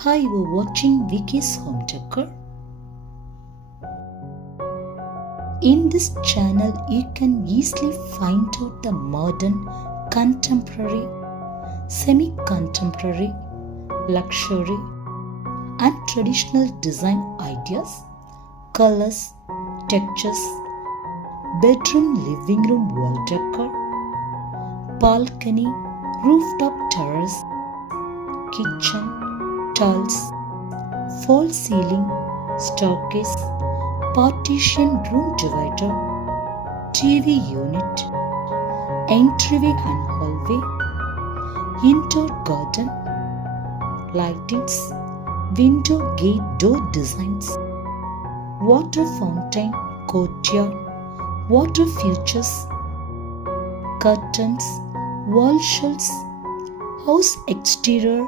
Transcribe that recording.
Hi, you're watching Vicky's Home Decor. In this channel, you can easily find out the modern, contemporary, semi-contemporary, luxury, and traditional design ideas, colors, textures, bedroom living room wall decor, balcony, rooftop terrace, kitchen, tiles, false ceiling, staircase, partition room divider, TV unit, entryway and hallway, indoor garden, lightings, window gate door designs, water fountain, courtyard, water features, curtains, wall shelves, house exterior,